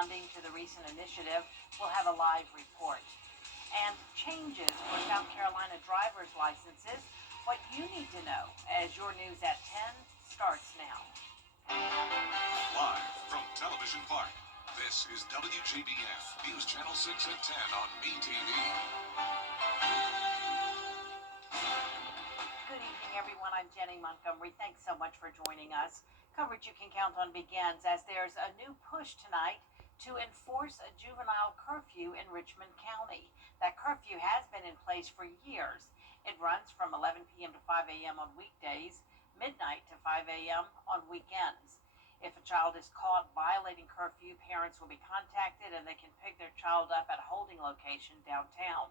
responding to the recent initiative, will have a live report. And changes for South Carolina driver's licenses, what you need to know as your news at 10 starts now. Live from Television Park, this is WJBF News Channel 6 at 10 on MeTV. Good evening, everyone. I'm Jenny Montgomery. Thanks so much for joining us. Coverage you can count on begins as there's a new push tonight to enforce a juvenile curfew in Richmond County. That curfew has been in place for years. It runs from 11 p.m. to 5 a.m. on weekdays, midnight to 5 a.m. on weekends. If a child is caught violating curfew, parents will be contacted and they can pick their child up at a holding location downtown.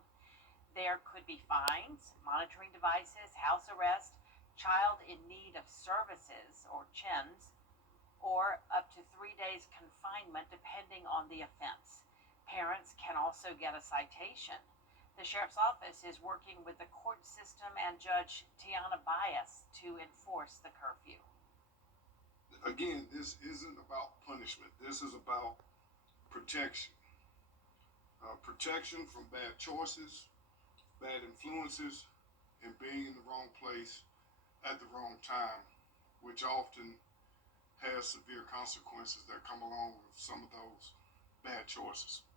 There could be fines, monitoring devices, house arrest, child in need of services or CHINs, or up to 3 days confinement depending on the offense. Parents can also get a citation. The Sheriff's Office is working with the court system and Judge Tiana Bias to enforce the curfew. Again, this isn't about punishment. This is about protection. Protection from bad choices, bad influences, and being in the wrong place at the wrong time, which often has severe consequences that come along with some of those bad choices.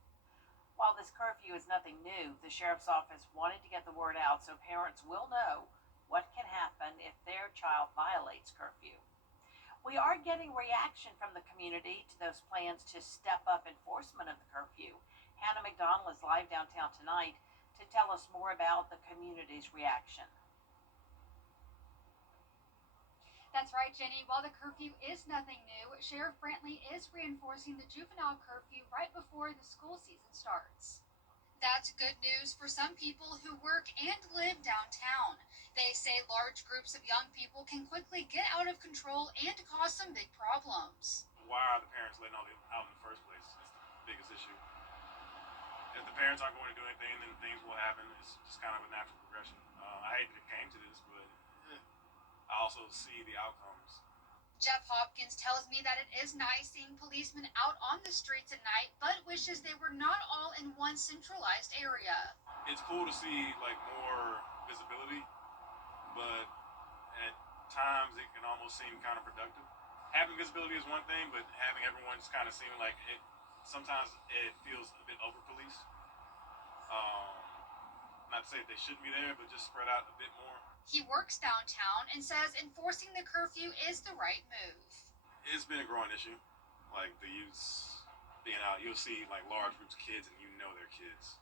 While this curfew is nothing new, the Sheriff's Office wanted to get the word out so parents will know what can happen if their child violates curfew. We are getting reaction from the community to those plans to step up enforcement of the curfew. Hannah McDonald is live downtown tonight to tell us more about the community's reaction. That's right, Jenny. While the curfew is nothing new, Sheriff Brantley is reinforcing the juvenile curfew right before the school season starts. That's good news for some people who work and live downtown. They say large groups of young people can quickly get out of control and cause some big problems. Why are the parents letting all them out in the first place? That's the biggest issue. If the parents aren't going to do anything, then things will happen. It's just kind of a natural progression. I hate that it came to this, but I also see the outcomes. Jeff Hopkins tells me that it is nice seeing policemen out on the streets at night, but wishes they were not all in one centralized area. It's cool to see more visibility, but at times it can almost seem counterproductive. Having visibility is one thing, but having everyone just kind of seeming like it, sometimes it feels a bit over-policed. Not to say that they shouldn't be there, but just spread out a bit more. He works downtown and says enforcing the curfew is the right move. It's been a growing issue. The youths being out, you'll see large groups of kids and you know they're kids.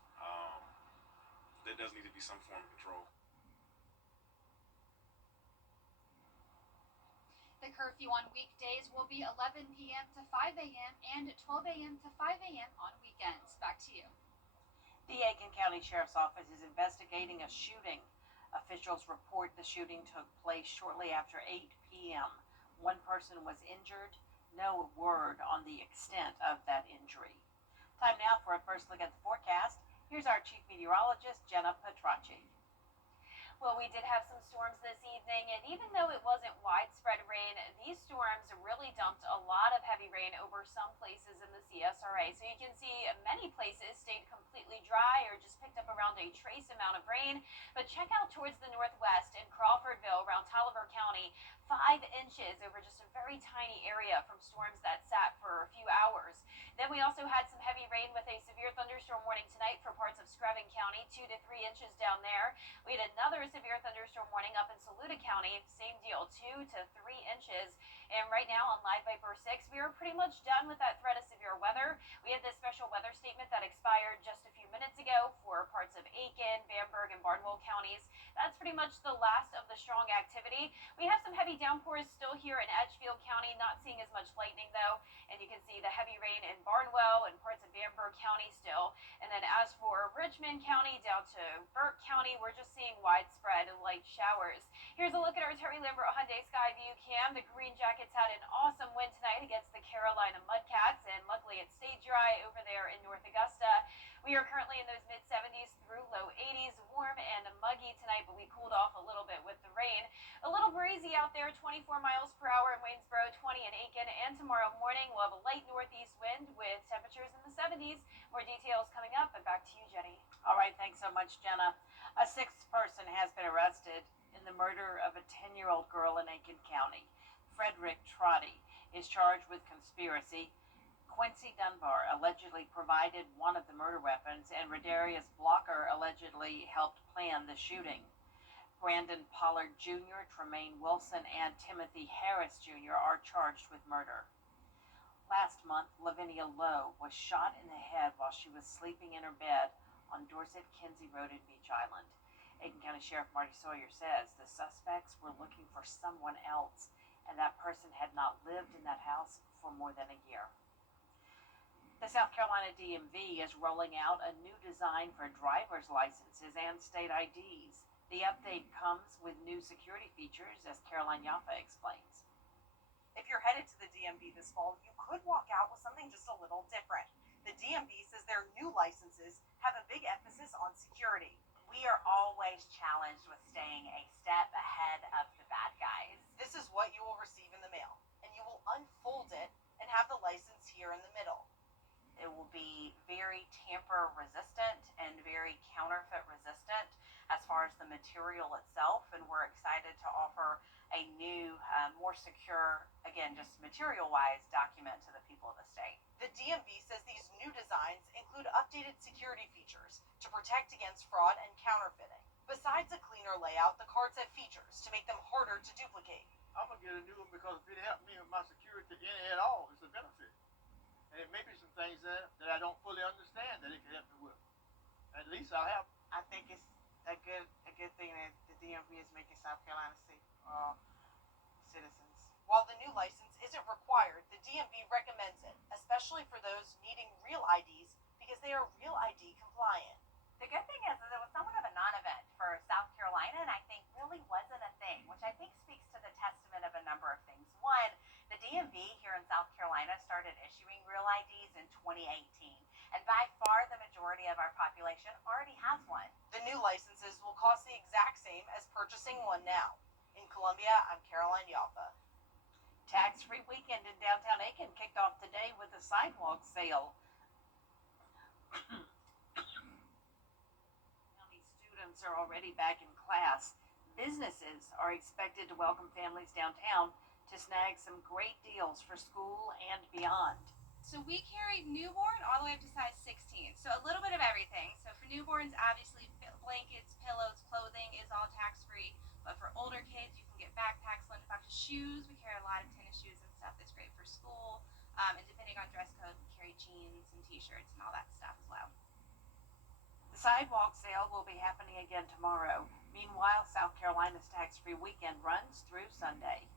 There does need to be some form of control. The curfew on weekdays will be 11 p.m. to 5 a.m. and 12 a.m. to 5 a.m. on weekends. Back to you. The Aiken County Sheriff's Office is investigating a shooting. Officials report the shooting took place shortly after 8 p.m. One person was injured. No word on the extent of that injury. Time now for a first look at the forecast. Here's our chief meteorologist, Jenna Petracci. Well, we did have some storms this evening, and even though it wasn't widespread rain, these storms really dumped a lot of heavy rain over some places in the CSRA. So you can see many places stayed completely dry or just picked up around a trace amount of rain. But check out towards the northwest in Crawfordville, around Taliaferro County, 5 inches over just a very tiny area from storms that sat for a few hours. Then we also had some heavy rain with a severe thunderstorm warning tonight for parts of Screven County, 2 to 3 inches down there. We had another severe thunderstorm warning up in Saluda County, same deal, 2 to 3 inches. And right now on Live Viper 6, we are pretty much done with that threat of severe weather. We had this special weather statement that expired just a few minutes ago for parts of Aiken, Bamberg, and Barnwell counties. That's pretty much the last of the strong activity. We have some heavy downpours still here in Edgefield County, not seeing as much lightning though. And you can see the heavy rain in Barnwell and parts of Bamberg County still. And then as for Richmond County down to Burke County, we're just seeing widespread light showers. Here's a look at our Terry Lambert Hyundai Sky View Cam. The Green Jackets had an awesome win tonight against the Carolina Mudcats, and luckily it stayed dry over there in North Augusta. We are currently in those mid-70s through low 80s, warm and muggy tonight, but we cooled off a little bit with the rain. A little breezy out there, 24 miles per hour in Waynesboro, 20 in Aiken, and tomorrow morning we'll have a light northeast wind with temperatures in the 70s. More details coming up, and back to you, Jenny. All right, thanks so much, Jenna. A sixth person has been arrested in the murder of a 10-year-old girl in Aiken County. Frederick Trotty is charged with conspiracy. Quincy Dunbar allegedly provided one of the murder weapons, and Rodarius Blocker allegedly helped plan the shooting. Brandon Pollard Jr., Tremaine Wilson, and Timothy Harris Jr. are charged with murder. Last month, Lavinia Lowe was shot in the head while she was sleeping in her bed on Dorset Kinsey Road in Beach Island. Aiken County Sheriff Marty Sawyer says the suspects were looking for someone else, and that person had not lived in that house for more than a year. The South Carolina DMV is rolling out a new design for driver's licenses and state IDs. The update comes with new security features, as Caroline Yaffa explains. If you're headed to the DMV this fall, you could walk out with something just a little different. The DMV says their new licenses have a big emphasis on security. We are always challenged with staying a step ahead of the bad guys. This is what you will receive in the mail, and you will unfold it and have the license here in the middle. It will be very tamper resistant and very counterfeit resistant as far as the material itself, and we're excited to offer a new, more secure, again, just material-wise document to the people of the state. The DMV says these new designs include updated security features to protect against fraud and counterfeiting. Besides a cleaner layout, the cards have features to make them harder to duplicate. I'm gonna get a new one because if it helped me with my security any at all, it's a benefit. And it may be some things that I don't fully understand that it can help me with. At least I'll have. I think it's a good thing that the DMV is making South Carolina safe for all citizens. While the new license isn't required, the DMV recommends it, especially for those needing real IDs because they are real ID compliant. The good thing is that it was somewhat of a non-event for South Carolina, and I think really wasn't a thing, which I think speaks to the testament of a number of things. One, the DMV here in South Carolina started issuing real IDs in 2018, and by far the majority of our population already has one. The new licenses will cost the exact same as purchasing one now. In Columbia, I'm Caroline Yalfa. Tax-free weekend in downtown Aiken kicked off today with a sidewalk sale. County students are already back in class. Businesses are expected to welcome families downtown to snag some great deals for school and beyond. So we carried newborn all the way up to size 16. So a little bit of everything. So for newborns, obviously blankets, pillows, clothing is all tax-free. But for older kids, you can get backpacks, lunchboxes, shoes. We carry a lot of tennis shoes and stuff that's great for school. And depending on dress code, we carry jeans and t-shirts and all that stuff as well. The sidewalk sale will be happening again tomorrow. Meanwhile, South Carolina's tax-free weekend runs through Sunday.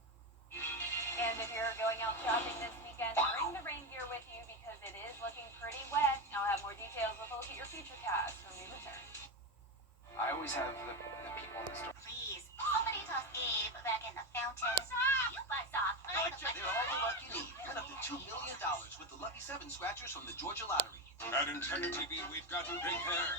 And if you're going out shopping this weekend, bring the rain gear with you because it is looking pretty wet. I'll have more details with a look at your futurecast when we return. I always have the people in the store. Please, somebody toss Abe back in the fountain. You buzz off. They're all the luck you need. Win up to $2 million with the Lucky 7 scratchers from the Georgia Lottery. At Antenna TV, we've got big hair.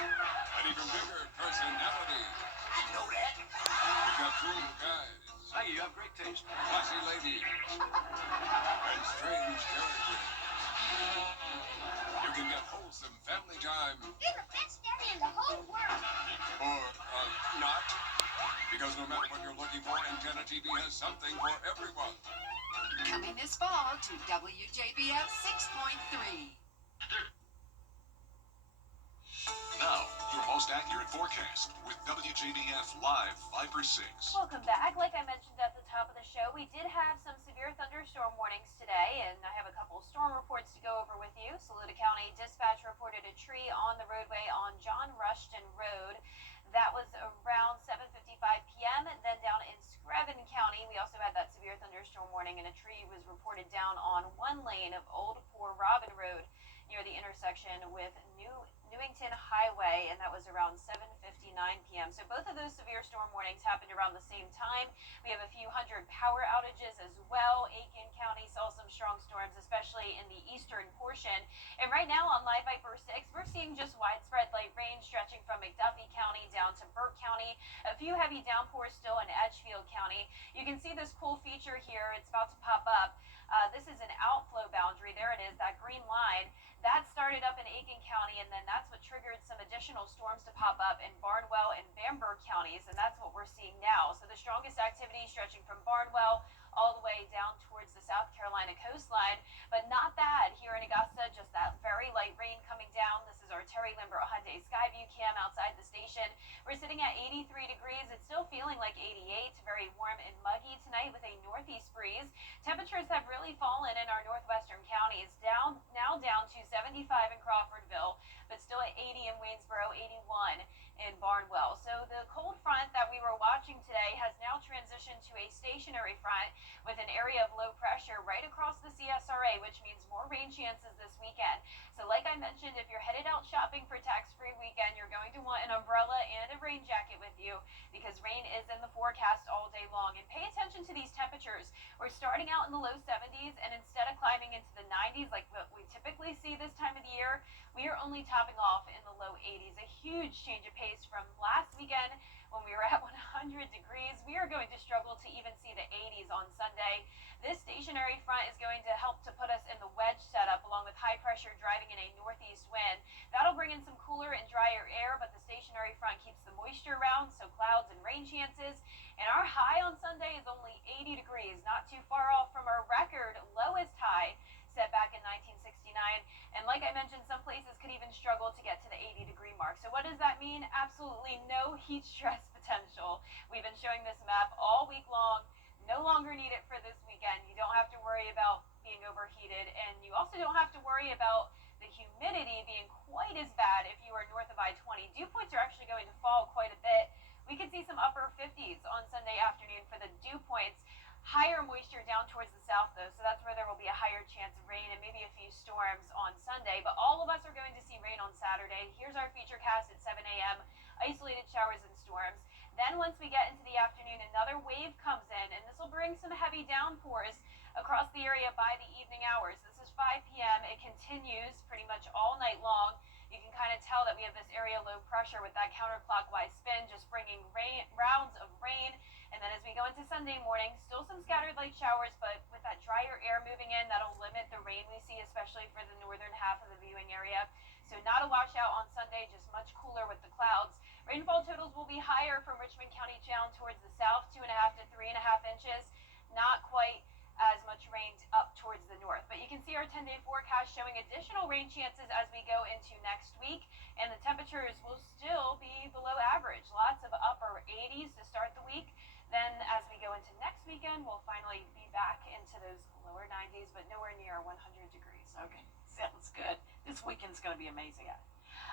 An even bigger personality. I know that. We've got cool guys. Thank you, you have great taste. Classy ladies. And strange characters. You can get wholesome family time. You're the best daddy in the whole world. Or, not. Because no matter what you're looking for, Antenna TV has something for everyone. Coming this fall to WJBF 6.3. Now, your most accurate forecast with WJBF Live 5/6. Welcome back. Like I mentioned at the top of the show, we did have some severe thunderstorm warnings today, and I have a couple storm reports to go over with you. Saluda County Dispatch reported a tree on the roadway on John Rushton Road. That was around 7:55 p.m. And then down in Screven County, we also had that severe thunderstorm warning, and a tree was reported down on one lane of Old Poor Robin Road near the intersection with Newington Highway, and that was around 7:59 p.m. So both of those severe storm warnings happened around the same time. We have a few hundred power outages as well. Aiken County saw some strong storms, especially in the eastern portion. And right now on Live Viper 6, we're seeing just widespread light rain stretching from McDuffie County down down to Burke County. A few heavy downpours still in Edgefield County. You can see this cool feature here. It's about to pop up. This is an outflow boundary. There it is, that green line. That started up in Aiken County, and then that's what triggered some additional storms to pop up in Barnwell and Bamberg counties, and that's what we're seeing now. So the strongest activity stretching from Barnwell all the way down towards the South Carolina coastline, but not bad here in Augusta, just that very light rain coming down. This is our Terry Lambert Hyundai Skyview cam outside the station. We're sitting at 83 degrees. It's still feeling like 88, very warm and muggy tonight with a northeast breeze. Temperatures have really fallen in our northwestern counties, now down to 75 in Crawfordville, but still at 80 in Waynesboro, 81 in Barnwell. So the cold front that we were watching today has now transitioned to a stationary front with an area of low pressure right across the CSRA, which means more rain chances this weekend. So like I mentioned, if you're headed out shopping for tax-free weekend, you're going to want an umbrella and a rain jacket with you because rain is in the forecast all day long. And pay attention to these temperatures. We're starting out in the low 70s, and instead of climbing into the 90s like what we typically see this time of the year, we are only topping off in the low 80s. A huge change of pace from last weekend when we were at 100 degrees. We are going to struggle to even see the 80s on Sunday. This stationary front is going to help to put us in the wedge setup along with high pressure driving in a northeast wind. That'll bring in some cooler and drier air, but the stationary front keeps the moisture around, so clouds and rain chances. And our high on Sunday is only 80 degrees, not too far off from our record lowest high set back in 1969. And like I mentioned, some places could even struggle to get to the 80-degree mark. So what does that mean? Absolutely no heat stress potential. We've been showing this map all week long. No longer need it for this weekend. You don't have to worry about being overheated, and you also don't have to worry about the humidity being quite as bad if you are north of I-20. Dew points are actually going to fall quite a bit. We could see some upper 50s on Sunday afternoon for the dew points. Higher moisture down towards the south, though, so that's where there will be a higher chance of rain and maybe a few storms on Sunday. But all of us are going to see rain on Saturday. Here's our feature cast at 7 a.m. Isolated showers and storms. Then once we get into the afternoon, another wave comes in, and this will bring some heavy downpours across the area by the evening hours. This is 5 p.m. It continues pretty much all night long. You can kind of tell that we have this area low pressure with that counterclockwise spin, just bringing rounds of rain. And then as we go into Sunday morning, still some scattered light showers, but with that drier air moving in, that'll limit the rain we see, especially for the northern half of the viewing area. So not a washout on Sunday, just much cooler with the clouds. Rainfall totals will be higher from Richmond County down towards the south, 2.5 to 3.5 inches. Not quite as much rain up towards the north. But you can see our 10-day forecast showing additional rain chances as we go into next week, and the temperatures will still be below average. Lots of upper 80s to start the week. Then as we go into next weekend, we'll finally be back into those lower 90s, but nowhere near 100 degrees. Okay, sounds good. This weekend's going to be amazing.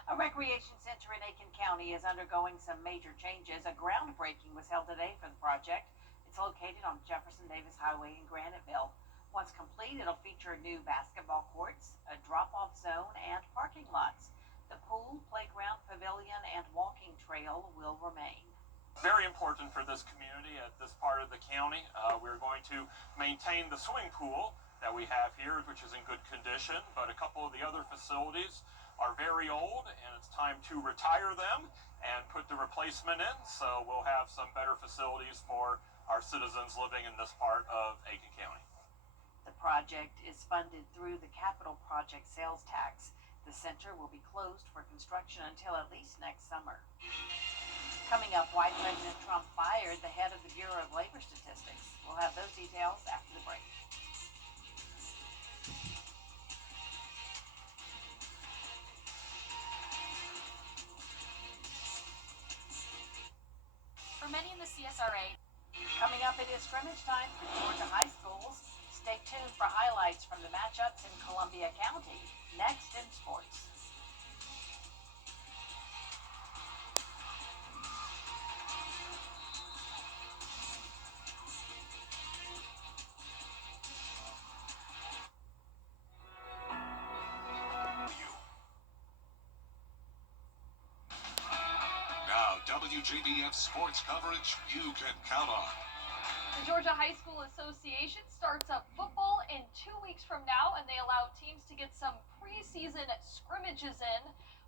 A recreation center in Aiken County is undergoing some major changes. A groundbreaking was held today for the project. It's located on Jefferson Davis Highway in Graniteville. Once complete, it'll feature new basketball courts, a drop-off zone, and parking lots. The pool, playground, pavilion, and walking trail will remain. Very important for this community at this part of the county. We're going to maintain the swimming pool that we have here, which is in good condition, but a couple of the other facilities are very old, and it's time to retire them and put the replacement in, so we'll have some better facilities for our citizens living in this part of Aiken County. The project is funded through the capital project sales tax. The center will be closed for construction until at least next summer. Coming up, why President Trump fired the head of the Bureau of Labor Statistics. We'll have those details after the break. For many in the CSRA, Coming up, it is scrimmage time for Georgia high schools. Stay tuned for highlights from the matchups in Columbia County. Next in sports. Now, WJBF sports coverage you can count on. The Georgia High School Association starts up football in 2 weeks from now, and they allow teams to get some preseason scrimmages in,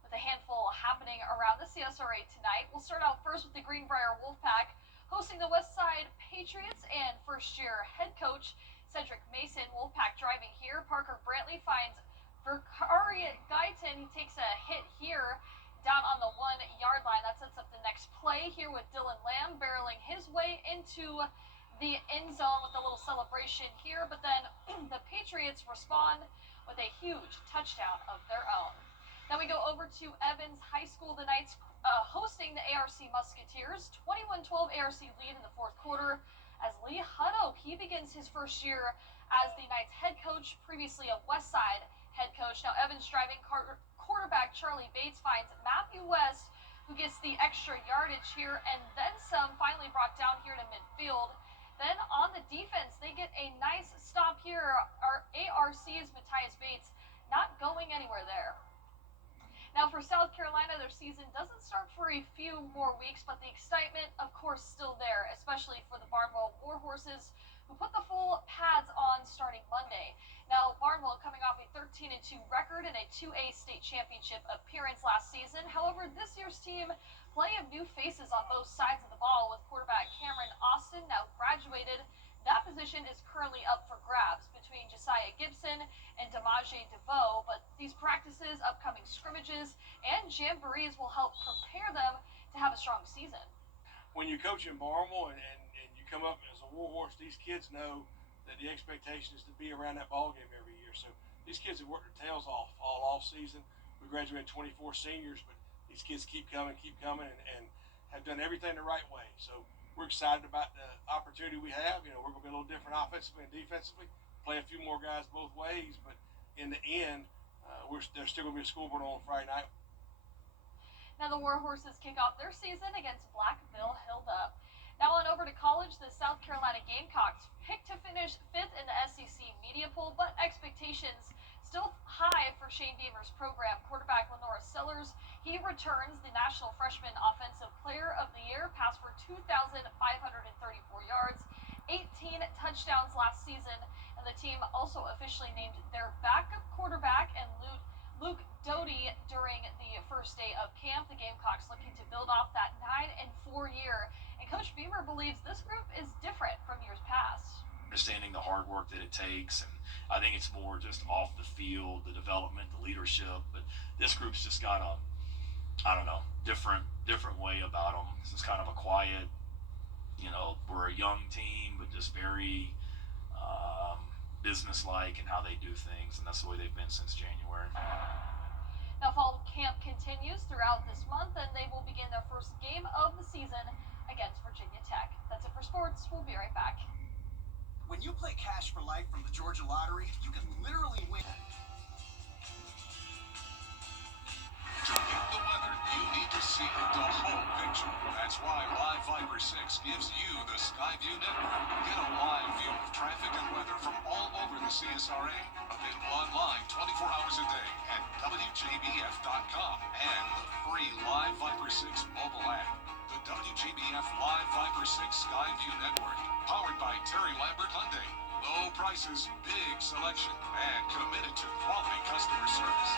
with a handful happening around the CSRA. CSRA tonight. We'll start out first with the Greenbrier Wolfpack hosting the Westside Patriots, and first-year head coach Cedric Mason. Wolfpack driving here. Parker Brantley finds Verkari Guyton. He takes a hit here down on the 1-yard line. That sets up the next play here with Dylan Lamb barreling his way into the end zone with a little celebration here, but then the Patriots respond with a huge touchdown of their own. Now we go over to Evans High School. The Knights hosting the ARC Musketeers. 21-12 ARC lead in the fourth quarter as Lee Hutto, he begins his first year as the Knights head coach, previously a Westside head coach. Now Evans driving quarterback Charlie Bates finds Matthew West, who gets the extra yardage here and then some, finally brought down here to midfield. Then on the defense, they get a nice stop here. Our ARC's Matthias Bates not going anywhere there. Now for South Carolina, their season doesn't start for a few more weeks, but the excitement, of course, still there, especially for the Barnwell Warhorses, who put the full pads on starting Monday. Now, Barnwell coming off a 13-2 record in a 2A state championship appearance last season. However, this year's team play of new faces on both sides of the ball, with quarterback Cameron Austin now graduated. That position is currently up for grabs between Josiah Gibson and Damaje DeVoe, but these practices, upcoming scrimmages, and jamborees will help prepare them to have a strong season. When you coach in Barnwell and you come up as a Warhorse, these kids know that the expectation is to be around that ball game every year. So these kids have worked their tails off all off season. We graduated 24 seniors, but these kids keep coming, and have done everything the right way. So we're excited about the opportunity we have. You know, we're going to be a little different offensively and defensively, play a few more guys both ways, but in the end, there's still going to be a scoreboard on Friday night. Now the Warhorses kick off their season against Blackville Hilda. Now on over to college, the South Carolina Gamecocks picked to finish 5th in the SEC media poll, but expectations still high for Shane Beamer's program. Quarterback Lenora Sellers, he returns the National Freshman Offensive Player of the Year, passed for 2,534 yards, 18 touchdowns last season, and the team also officially named their backup quarterback and Luke Doty during the first day of camp. The Gamecocks looking to build off that 9-4 year, and Coach Beamer believes this group is different from years past. Understanding the hard work that it takes, and I think it's more just off the field, the development, the leadership, but this group's just got a, I don't know, different way about them. This is kind of a quiet, you know, we're a young team, but just very business-like in how they do things, and that's the way they've been since January. Now fall camp continues throughout this month, and they will begin their first game of the season against Virginia Tech. That's it for sports. We'll be right back. When you play Cash for Life from the Georgia Lottery, you can literally win. To get the weather, you need to see the whole picture. That's why Live Viber 6 gives you the Skyview network. Get a live view of traffic and weather from all over the CSRA. Available online 24 hours a day at WJBF.com and the free Live Viber 6 mobile app. The WJBF Live Viber 6 Skyview network. Powered by Terry Lambert Hyundai. Low prices, big selection, and committed to quality customer service.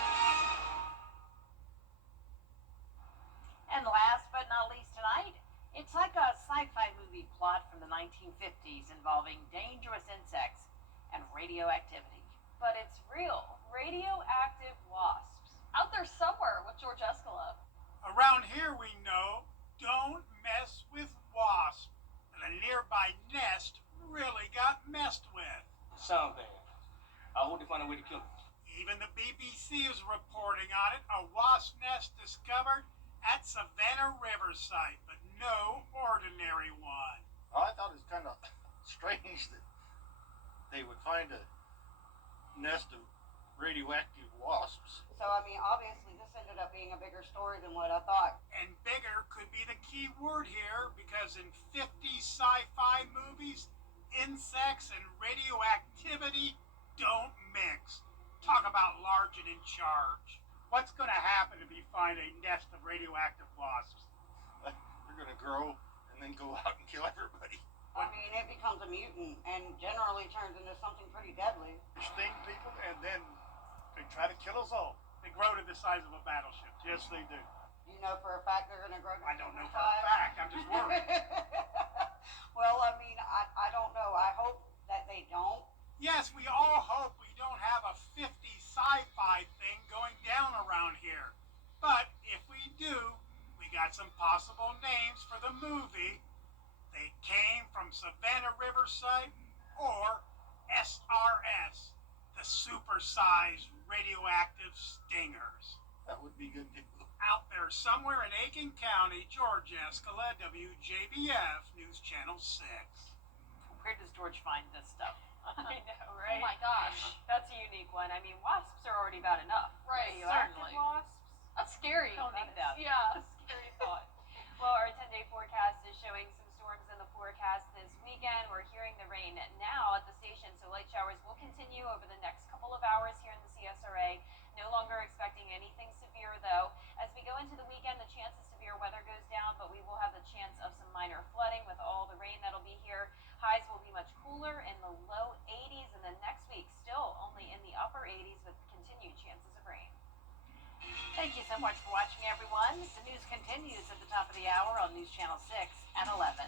And last but not least tonight, it's like a sci-fi movie plot from the 1950s involving dangerous insects and radioactivity. But it's real. Radioactive wasps. Out there somewhere with George Escala. Around here we know, don't mess with wasps. And a nearby nest really got messed with. Sound bad. I hope they find a way to kill it. Even the BBC is reporting on it. A wasp nest discovered at Savannah Riverside, but no ordinary one. I thought it was kind of strange that they would find a nest of radioactive wasps. So, I mean, obviously this ended up being a bigger story than what I thought. And bigger could be the key word here, because in 50 sci-fi movies, insects and radioactivity don't mix. Talk about large and in charge. What's going to happen if you find a nest of radioactive wasps? They're going to grow and then go out and kill everybody. I mean, it becomes a mutant and generally turns into something pretty deadly. They sting people and then they try to kill us all. They grow to the size of a battleship. Yes, they do. You know for a fact they're gonna grow to I don't know for a fact. I'm just worried. Well, I mean, I don't know. I hope that they don't. Yes, we all hope we don't have a 50 sci-fi thing going down around here. But if we do, we got some possible names for the movie. They came from Savannah Riverside or SRS, the supersized radioactive stingers. That would be good too. Out there somewhere in Aiken County, George Escala, WJBF News Channel 6. Where does George find this stuff? I know, right? Oh my gosh. That's a unique one. I mean, wasps are already bad enough. Right, Radioactive certainly. wasps. That's scary. Don't need that. Yeah, scary thought. Well, our 10-day forecast is showing some storms in the forecast this weekend. We're hearing the rain now at the station, so light showers will continue over the next couple of hours here in the CSRA. No longer expecting anything severe, though. As we go into the weekend, the chance of severe weather goes down, but we will have the chance of some minor flooding with all the rain that'll be here. Highs will be much cooler in the low 80s, and then next week still only in the upper 80s with continued chances of rain. Thank you so much for watching, everyone. The news continues at the top of the hour on News Channel 6 at 11.